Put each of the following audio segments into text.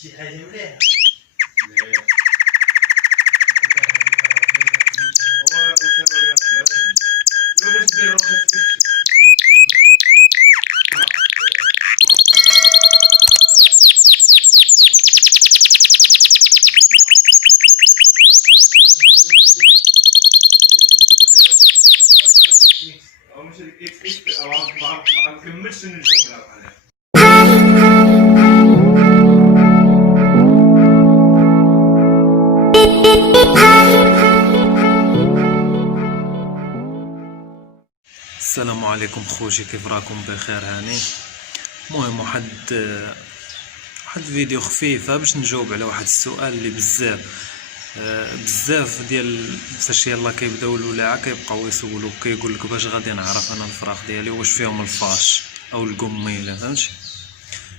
شي حاجة مليحة. ما نكملش الجملة بحالها. السلام عليكم خوتي، كيف راكم؟ بخير هاني. المهم واحد فيديو خفيفه باش نجاوب على واحد السؤال اللي بزاف ديال فاش يلا كيبداو الولاعه كيبقاو يسولوا كيقول لك باش غادي نعرف انا الفراخ ديالي واش فيهم الفاش او القميله، فهمتي؟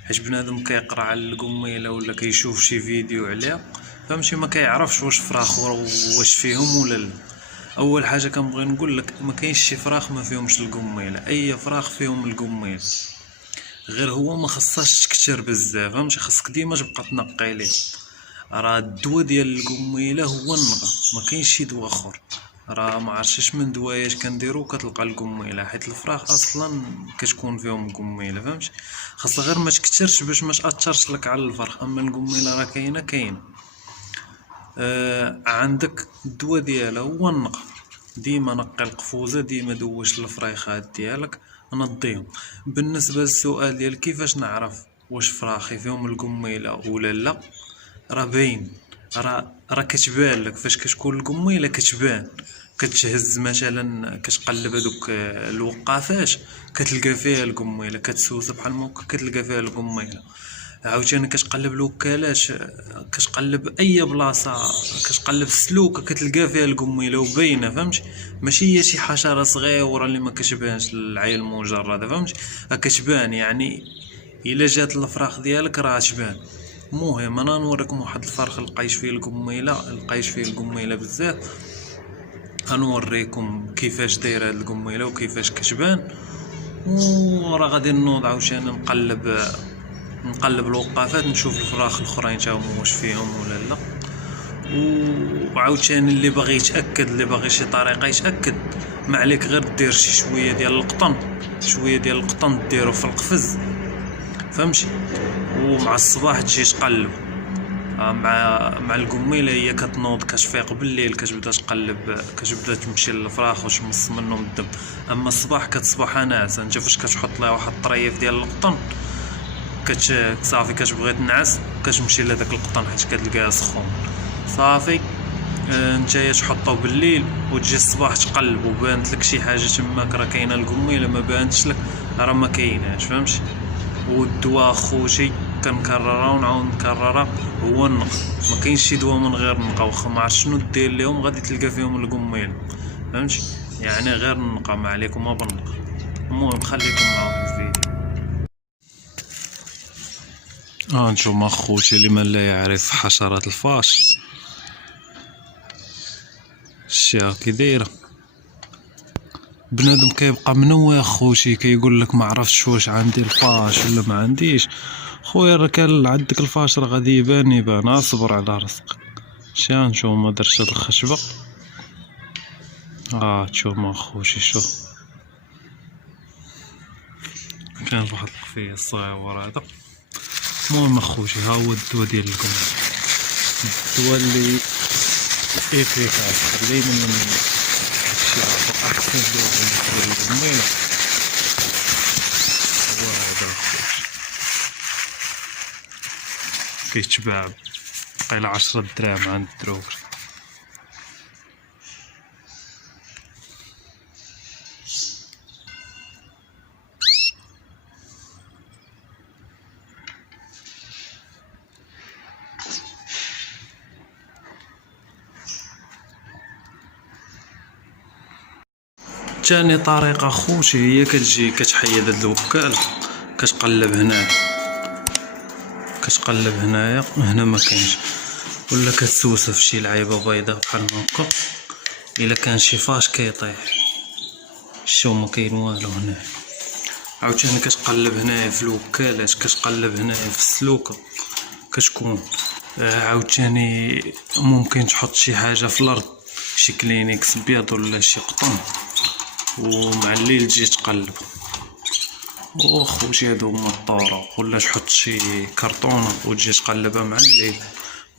حيت بنادم كيقرا على القميله ولا كيشوف شي فيديو عليها، فهمتي؟ ما كيعرفش واش فراخ واش فيهم ولا لا. اول حاجه كنبغي نقول لك ما كاينش شي فراخ ما فيهمش القميله، اي فراخ فيهم القميله، غير هو ما خصهاش تكتر بزاف، فهمتي؟ خاصك ديما تبقى تنقي ليه. راه الدواء ديال القميله هو النقا، ما كاينش شي دواء اخر. راه ما عرفتش من دواياش كنديرو كتلقى القميله، حيت الفراخ اصلا كتكون فيهم القميله، فهمتي؟ خاصها غير ما تكترش باش ما تاثرش لك على الفرخ. اما القميله راه كاينه. عندك الدواء ديالها هو النقا، ديما نقي القفوزه، ديما دوش الفريخات ديالك نضيهم. بالنسبه للسؤال ديال كيفاش نعرف واش فراخي فيهم القميله ولا لا، راه باين، راه كتبان لك فاش كتكون القميله، كتبان. كتهز مثلا كتقلب هذوك الوقافات كتلقى فيها القميله، كتسوس بحال هكا كتلقى فيها القميله. عاوتاني كتقلب الوكالات، كتقلب اي بلاصه، كتقلب السلوكه كتلقى فيها القميله وباينه، فهمتي؟ ماشي هي شي حشره صغيره اللي ما كتبانش للعين المجرده، فهمتي؟ كتبان يعني الا جات الفراخ ديالك راه تبان. المهم انا نوريكم واحد الفرخ لقيت فيه القميله بزاف. غنوريكم كيفاش دايره هاد القميله وكيفاش كتبان، وراه غادي نوض عاوتاني نقلب الوقافات نشوف الفراخ الاخرين تا هما واش فيهم ولا لا. وعاوتاني اللي باغي يتاكد، اللي باغي شي طريقه يتاكد، ما عليك غير دير شويه ديال القطن ديرو في القفز، فهمتي؟ ومع الصباح تجي تقلب مع القميله. هي كتنوض كتفيق بالليل كتبدا تقلب، كتبدا تمشي للفراخ وتمص منهم الدم. اما الصباح كتصبح ناعسه، انت فاش كتحط لها واحد الطريف ديال القطن صافي كتبغي تنعس كتمشي لهداك القطن حيت كتلقاه سخون صافي. نتايا تحطو بالليل وتجي الصباح تقلب وبانت لك شي حاجه تماك راه كاينه القميله، ما بانتش لك راه ما كايناش، فهمتي؟ والدواء خوتي كنكررها ونعاود نكررها، هو النقا. ما كاينش شي دواء من غير النقا، واخا ما عرفت شنو دير ليهم غادي تلقى فيهم القميله، فهمتي؟ يعني غير النقا، ما عليكم ما بالنقا. المهم خليكم مع واحد الفيديو. نتوما خوتي اللي من لا يعرف حشرات الفاش، الشيا كي دايره. بنادم كيبقى منوي خوتي كيقول لك ما عرفتش واش عندي الفاش ولا ما عنديش. خويا راه كان عندك الفاش راه غادي يبان، اصبر على رزقك. شا نتوما درت هاد الخشبه، نتوما خوتي شوف كان واحد القفيه الصغير هذا. المهم اخوتي ها هو الدواء ديال القميله، الدواء اللي افيكاس اللي من الاشياء احسن دواء ديال القميله هو هذا اخوتي. كيتباع قيل 10 دراهم عند الدروك. تاني طريقة خوتي هي كتجي كتحيد هاد الوكالة، كتقلب هنايا، هنا ما كاينش، ولا كتسوسها في شي لعيبة بيضاء بحال هكا. الا كان شي فاش كيطيح، شو ما كاين والو هنا. عاوتاني كتقلب هنايا في الوكالات، كتقلب هنايا في السلوكة، كتكون. عاوتاني ممكن تحط شي حاجة في الأرض، شي كلينيكس بيض ولا شي قطن، ومع الليل تجي تقلب. وخوتي هادو هما الطرق، ولا تحط شي كرتونة وتجي تقلبها مع الليل.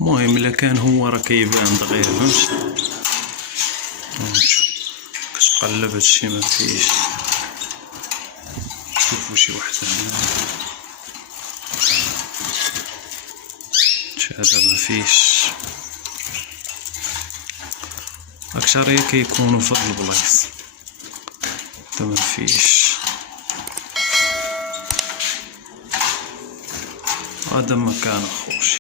المهم الا كان هو راه كيبان دغيا، فهمتي. كتقلب هادشي مفيش. شوفو شي واحد هنا، هذا مفيش. أكثرية كيكونو في هاد البلايص. هدا مفيش. هذا مكان خوشي.